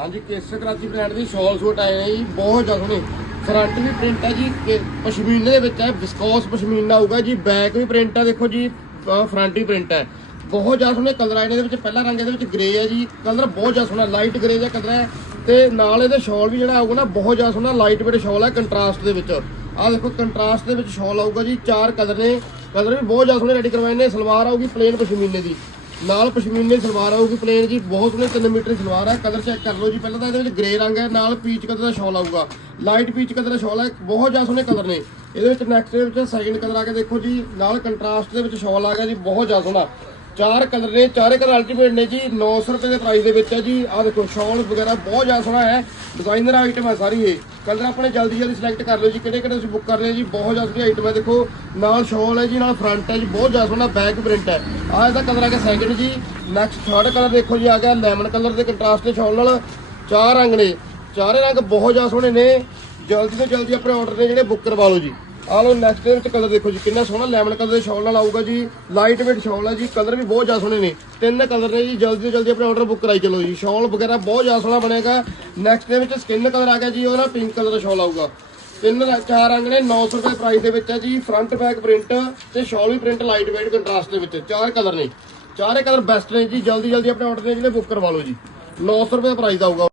ਹਾਂਜੀ ਕੇਸਰ ਕਰਾਚੀ ਬ੍ਰਾਂਡ ਦੀ ਸ਼ਾਲ ਸੂਟ ਆਏ ਨੇ ਜੀ, ਬਹੁਤ ਜ਼ਿਆਦਾ ਸੋਹਣੇ। ਫਰੰਟ ਵੀ ਪ੍ਰਿੰਟ ਹੈ ਜੀ, ਕਿ- ਪਸ਼ਮੀਨੇ ਦੇ ਵਿੱਚ ਹੈ ਵਿਸਕੋਸ ਪਸ਼ਮੀਨਾ ਆਊਗਾ ਜੀ ਬੈਕ ਵੀ ਪ੍ਰਿੰਟ ਹੈ, ਦੇਖੋ ਜੀ ਫਰੰਟ ਵੀ ਪ੍ਰਿੰਟ ਹੈ। ਬਹੁਤ ਜ਼ਿਆਦਾ ਸੋਹਣੇ ਕਲਰ ਆਏ ਨੇ, ਇਹਦੇ ਵਿੱਚ ਪਹਿਲਾ ਰੰਗ ਇਹਦੇ ਵਿੱਚ ਗ੍ਰੇ ਹੈ ਜੀ ਕਲਰ ਬਹੁਤ ਜ਼ਿਆਦਾ ਸੋਹਣਾ ਲਾਈਟ ਗ੍ਰੇ ਜਿਹਾ ਕਲਰ ਹੈ। ਤੇ ਨਾਲ ਇਹਦੇ ਸ਼ਾਲ ਵੀ ਜਿਹੜਾ ਆਊਗਾ ਨਾ, ਬਹੁਤ ਜ਼ਿਆਦਾ ਸੋਹਣਾ ਲਾਈਟ ਵੇਟ ਸ਼ਾਲ ਹੈ ਕੰਟਰਾਸਟ ਦੇ ਵਿੱਚ। ਆਹ ਦੇਖੋ ਕੰਟਰਾਸਟ ਦੇ ਵਿੱਚ ਸ਼ਾਲ ਆਊਗਾ ਜੀ, ਚਾਰ ਕਲਰ ਨੇ। ਕਲਰ ਵੀ ਬਹੁਤ ਜ਼ਿਆਦਾ ਸੋਹਣੇ ਰੈਡੀ ਕਰਵਾਏ ਨੇ, ਸਲਵਾਰ ਆਊਗੀ ਪਲੇਨ ਪਸ਼ਮੀਨੇ ਦੀ। ਨਾਲ ਪਸ਼ਮੀਨੇ ਸਲਵਾਰ ਆਊਗੀ ਪਲੇਨ ਜੀ, ਬਹੁਤ ਸੋਹਣੇ 3 ਮੀਟਰ ਸਲਵਾਰ ਹੈ ਕਲਰ ਚੈੱਕ ਕਰ ਲਓ ਜੀ ਪਹਿਲਾਂ ਤਾਂ ਇਹਦੇ ਵਿੱਚ ਗ੍ਰੇ ਰੰਗ ਹੈ, ਨਾਲ ਪੀਚ ਕਲਰ ਦਾ ਸ਼ਾਲ ਆਊਗਾ। ਲਾਈਟ ਪੀਚ ਕਲਰ ਦਾ ਸ਼ਾਲ ਹੈ ਬਹੁਤ ਜ਼ਿਆਦਾ ਸੋਹਣੇ ਕਲਰ ਨੇ। ਇਹਦੇ ਵਿੱਚ ਨੈਕਸਟ ਦੇ ਵਿੱਚ ਸੈਕਿੰਡ ਕਲਰ ਆ ਕੇ ਦੇਖੋ ਜੀ, ਨਾਲ ਕੰਟਰਾਸਟ ਦੇ ਵਿੱਚ ਸ਼ਾਲ ਆ ਗਿਆ ਜੀ, ਬਹੁਤ ਜ਼ਿਆਦਾ ਸੋਹਣਾ। ਚਾਰ ਕਲਰ ਨੇ, ਚਾਰੇ ਕਲਰ ਅਲਟੀਮੇਟ ਨੇ ਜੀ। 900 ਰੁਪਏ ਦੇ ਪ੍ਰਾਈਸ ਦੇ ਵਿੱਚ ਹੈ ਜੀ। ਆਹ ਦੇਖੋ ਸ਼ਾਲ ਵਗੈਰਾ ਬਹੁਤ ਜ਼ਿਆਦਾ ਸੋਹਣਾ ਹੈ। ਡਿਜ਼ਾਈਨਰ ਆਈਟਮ ਹੈ ਸਾਰੀ ਇਹ। ਕਲਰ ਆਪਣੇ ਜਲਦੀ ਜਲਦੀ ਸਿਲੈਕਟ ਕਰ ਲਓ ਜੀ। ਕਿਹੜੇ ਕਿਹੜੇ ਤੁਸੀਂ ਬੁੱਕ ਕਰ ਰਹੇ ਜੀ, ਬਹੁਤ ਜ਼ਿਆਦਾ ਸੋਹਣੀ ਆਈਟਮ ਹੈ ਦੇਖੋ। ਨਾਲ ਸ਼ਾਲ ਹੈ ਜੀ, ਨਾਲ ਫਰੰਟ ਹੈ ਜੀ। ਬਹੁਤ ਜ਼ਿਆਦਾ ਸੋਹਣਾ ਬੈਕ ਪ੍ਰਿੰਟ ਹੈ। ਆਹ ਇਹਦਾ ਕਲਰ ਆ ਗਿਆ ਸੈਕਿੰਡ ਜੀ। ਨੈਕਸਟ ਥਰਡ ਕਲਰ ਦੇਖੋ ਜੀ, ਆ ਗਿਆ ਲੈਮਨ ਕਲਰ ਦੇ ਕੰਟਰਾਸਟ ਦੇ ਸ਼ਾਲ ਨਾਲ। ਚਾਰ ਰੰਗ ਨੇ। ਚਾਰੇ ਰੰਗ ਬਹੁਤ ਜ਼ਿਆਦਾ ਸੋਹਣੇ ਨੇ। ਜਲਦੀ ਤੋਂ ਜਲਦੀ ਆਪਣੇ ਆਰਡਰ ਨੇ ਜਿਹੜੇ ਬੁੱਕ ਕਰਵਾ ਲਓ ਜੀ। ਆਹ ਲਓ ਨੈਕਸਟ ਦੇ ਵਿੱਚ ਕਲਰ ਦੇਖੋ ਜੀ, ਕਿੰਨਾ ਸੋਹਣਾ ਲੈਮਨ ਕਲਰ ਦੇ ਸ਼ਾਲ ਨਾਲ ਆਊਗਾ ਜੀ ਲਾਈਟ ਵੇਟ ਸ਼ਾਲ ਹੈ ਜੀ ਕਲਰ ਵੀ ਬਹੁਤ ਜ਼ਿਆਦਾ ਸੋਹਣੇ ਨੇ। ਤਿੰਨ ਕਲਰ ਨੇ ਜੀ, ਜਲਦੀ ਤੋਂ ਜਲਦੀ ਆਪਣੇ ਆਰਡਰ ਬੁੱਕ ਕਰਾਈ ਚਲੋ ਜੀ। ਸ਼ਾਲ ਵਗੈਰਾ ਬਹੁਤ ਜ਼ਿਆਦਾ ਸੋਹਣਾ ਬਣੇਗਾ। ਨੈਕਸਟ ਦੇ ਵਿੱਚ ਸਕਿਨ ਕਲਰ ਆ ਗਿਆ ਜੀ, ਉਹਦਾ ਪਿੰਕ ਕਲਰ ਦਾ ਸ਼ਾਲ ਆਊਗਾ। ਤਿੰਨ ਰ- ਚਾਰ ਰੰਗ ਨੇ 900 ਰੁਪਏ ਪ੍ਰਾਈਸ ਦੇ ਵਿੱਚ ਹੈ ਜੀ ਫਰੰਟ ਬੈਕ ਪ੍ਰਿੰਟ ਤੇ ਸ਼ਾਲ ਵੀ ਪ੍ਰਿੰਟ ਲਾਈਟ ਵੇਟ ਕੰਟਰਾਸਟ ਦੇ ਵਿੱਚ, ਚਾਰ ਕਲਰ ਨੇ। ਚਾਰੇ ਕਲਰ ਬੈਸਟ ਨੇ ਜੀ, ਜਲਦੀ ਜਲਦੀ ਆਪਣੇ ਆਰਡਰ ਨੇ ਜਿਹੜੇ ਬੁੱਕ ਕਰਵਾ ਲਓ ਜੀ। 900 ਰੁਪਏ ਪ੍ਰਾਈਸ ਆਊਗਾ